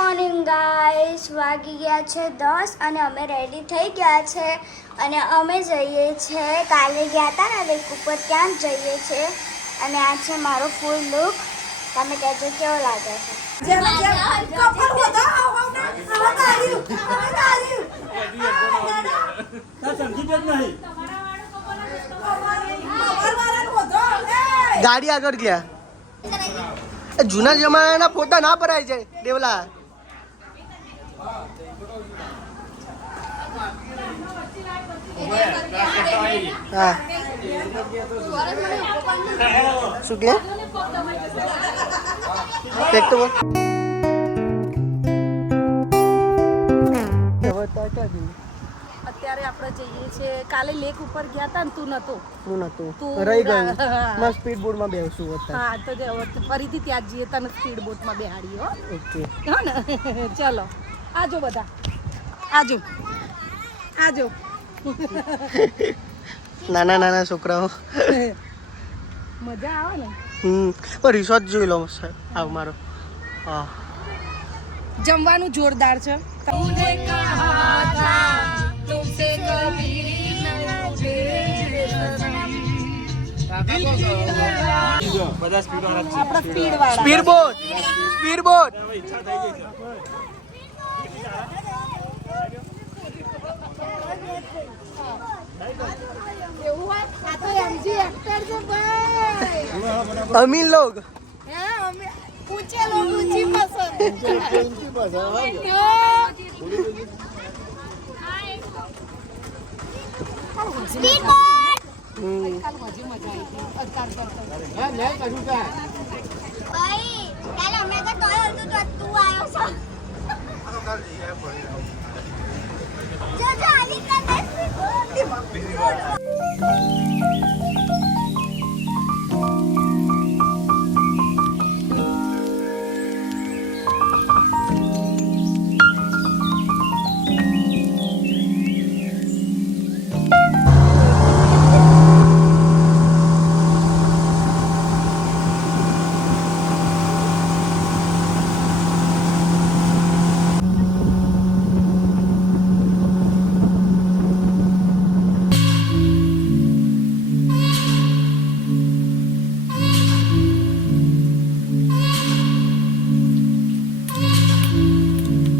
Morning guys, વાગી ગયા છે 10 અને અમે રેડી થઈ ગયા છે અને અમે જઈએ છે કાલે ગયા હતા ને લેક ઉપર ત્યાં જઈએ છે અને આ છે મારો ફૂલ લુક. તમે કહેજો કેવો લાગે છે. ગાડી આગળ ગયા. જૂના જમાનાના ફોટા ના પડાય છે દેવલા. હા શું કે એક તો અત્યારે આપણે જઈએ છીએ. કાલે લેક ઉપર ગયા હતા ને, તું નતું રહી ગયું. મસ્ત સ્પીડ બોટમાં બેસું હતા. હા તો ફરીથી ત્યાં જઈએ, તને સ્પીડ બોટમાં બેહાડીએ. હો ઓકે હા ને ચલો આજો બધા, આજો નાના નાના છોકરાઓ મજા આવે ને. રિસોર્ટ જોઈ લો આવ મારો. હા જમવાનું જોરદાર છે. સ્પીડ બોટ अमीर लोग ऊंचे लोग ऊंची पसंद. સ્પીડ બોટ ભાઈ કાલે અમે તો તોય હતું તો તું આવ્યો છો. જો આલી કા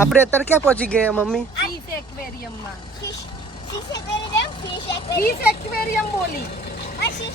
આપણે અત્યારે ક્યાં પહોંચી ગયા મમ્મી? ફિશ એક્વેરિયમમાં. ફિશ એક્વેરિયમ બોલી.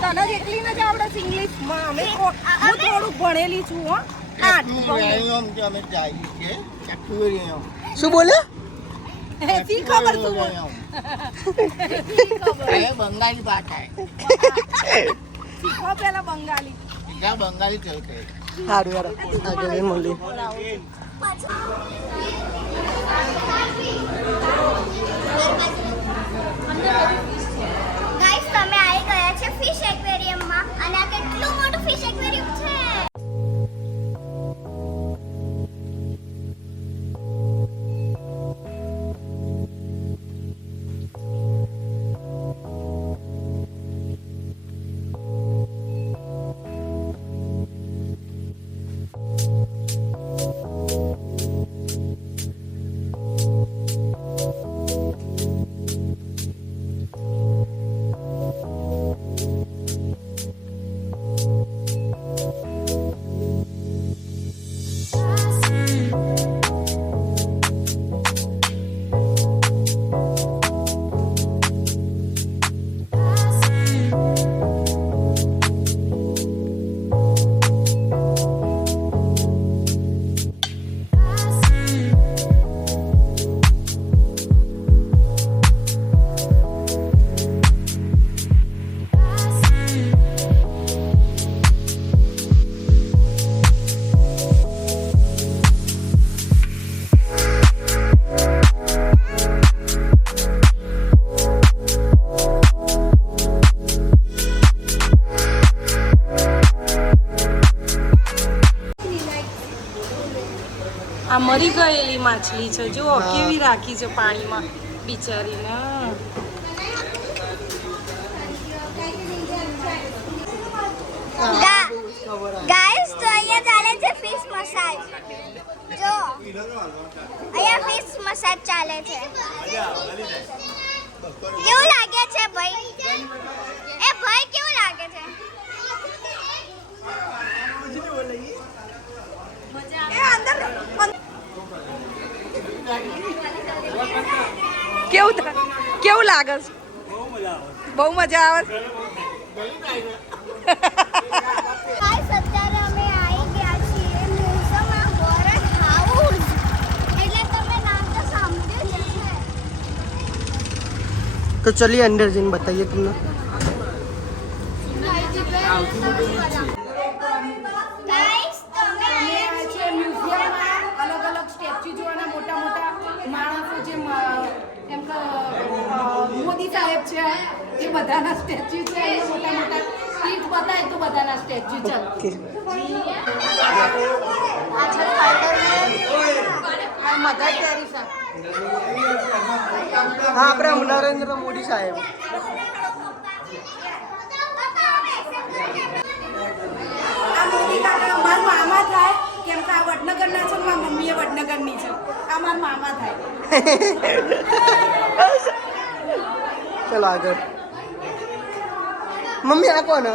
તને જ એકલી ને જ આવડે છે ઇંગ્લિશમાં. હું થોડુંક ભણેલી છું. હો શું બોલે? શી ખબર શું बंगाली बात है શીખો પેલા બંગાળી. क्या बंगाली चलते हैं સારું યાર આગળ મળી. ગાઈસ, તમે આવી ગયા છે ફિશ એક્વેરિયમમાં અને આ કેટલું મોટું ફિશ એક્વેરિયમ છે. આ મરી ગયેલી માછલી છે. જુઓ કેવી રાખી છે પાણીમાં બિચારીને. ગાઈસ, તો અહીંયા ચાલે છે ફિશ મસાજ. જો અહીંયા ફિશ મસાજ ચાલે છે. કેવું લાગે છે ભાઈ? એ ભાઈ કેવું લાગે છે? કેવું લાગે છે? બહુ મજા આવે છે. ગાઈસ અત્યારે અમે આવી ગયા છીએ મ્યુઝિયમમાં હોરર હાઉસ. એટલે તમે નામ તો સાંભળ્યું જ હશે. तो चलिए अंदर जैन बताइए तुमने. ગાઈસ તમે મ્યુઝિયમમાં અલગ અલગ સ્ટેચ્યુ જોવાના, મોટા મોટા માણસો જે એમ કે મોદી સાહેબ છે એ બધાના સ્ટેચ્યુ છે. મોટા મોટા સીટ બતાય તો બધાના સ્ટેચ્યુ છે. Mother Teresa. हाँ अपने नरेंद्र मोदी साहेब. આ મોદી કાકા મારા મામા થાય, કેમ કે આ વડનગરના છે, મારા મમ્મી એ વડનગરની છે. આ મારા મામા થાય. चलो आगे. मम्मी आ कौन है?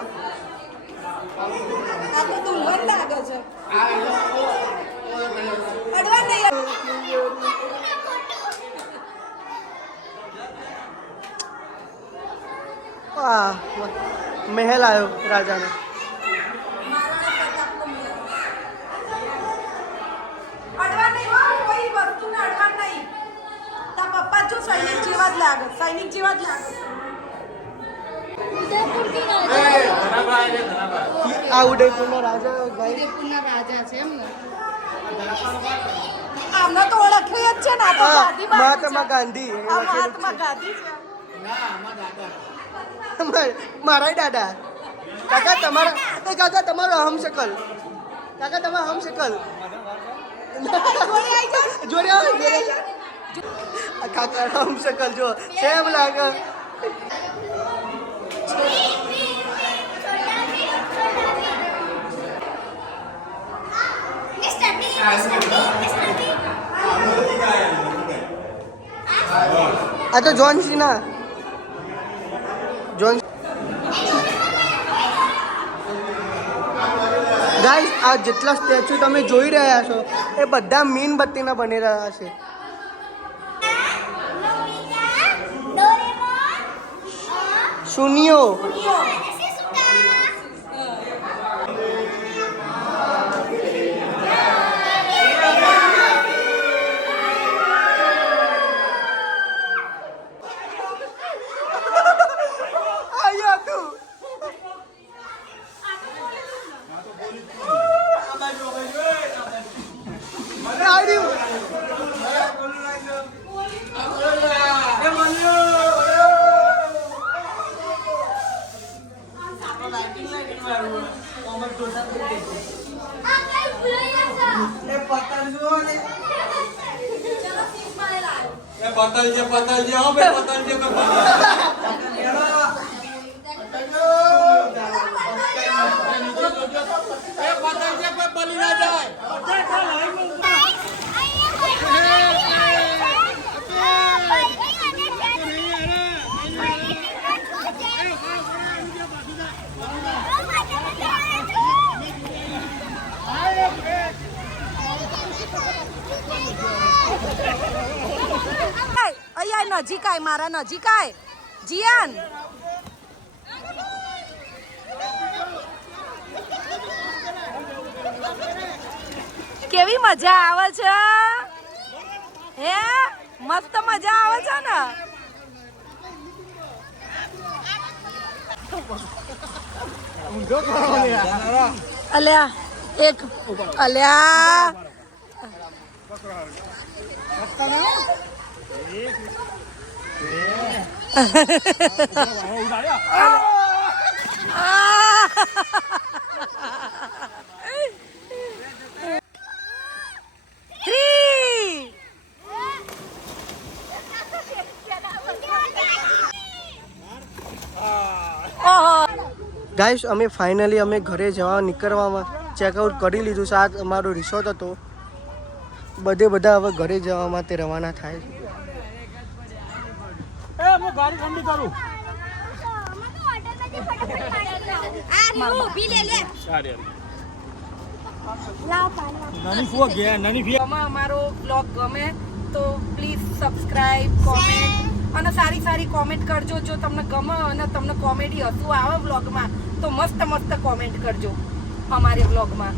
આ તો દુલ્હન લાગે છે. અડવા નહીં. महल आयो राजा ने. અડવા નહીં હો, કોઈ વસ્તુને અડવા નહીં. તા પપ્પા જો સૈનિક જેવા જ લાગે, સૈનિક જેવા જ લાગે. આ ઉદયપુરના રાજા ભાઈ. ઉદયપુરના રાજા છે એમ ને. આમને તો ઓળખ્યું જ છે ને. આ તો ગાંધી બાપુ છે. મહાત્મા ગાંધી. આ મહાત્મા ગાંધી છે. મારા દાદા. કાકા તમારા કાકા તમારો હમશકલ. કાકા તમારો હમશકલ. જોડે આવો કાકા હમશકલ જો સેમ લાગે. આ તો જોન સીના. જોન ગાઈસ આ જેટલા સ્ટેચ્યુ તમે જોઈ રહ્યા છો એ બધા મીણબત્તીના બની રહ્યા છે. સુનિયો. પતલજે હો બે પતલજે પતલજે પર બલી ના જાય. અહીંયા નજીક આય, મારા નજીક આય જીયાન. કેવી મજા આવે છે હે? મસ્ત મજા આવે છે ને. અલ્યા એક અલ્યા ગાઈસ અમે ફાઇનલી અમે ઘરે જવા નીકળવામાં ચેકઆઉટ કરી લીધું છે. આ અમારો રિસોર્ટ હતો બધે બધા હવે ઘરે જવા માટે રવાના થાય છે. અમારો બ્લોગ ગમે તો પ્લીઝ સબસ્ક્રાઇબ કોમેન્ટ અને સારી સારી કોમેન્ટ કરજો. જો તમને ગમે અને તમને કોમેડી હસવું આવે બ્લોગમાં તો મસ્ત મસ્ત કોમેન્ટ કરજો અમારે બ્લોગમાં.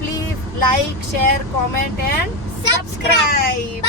Please like share comment and subscribe.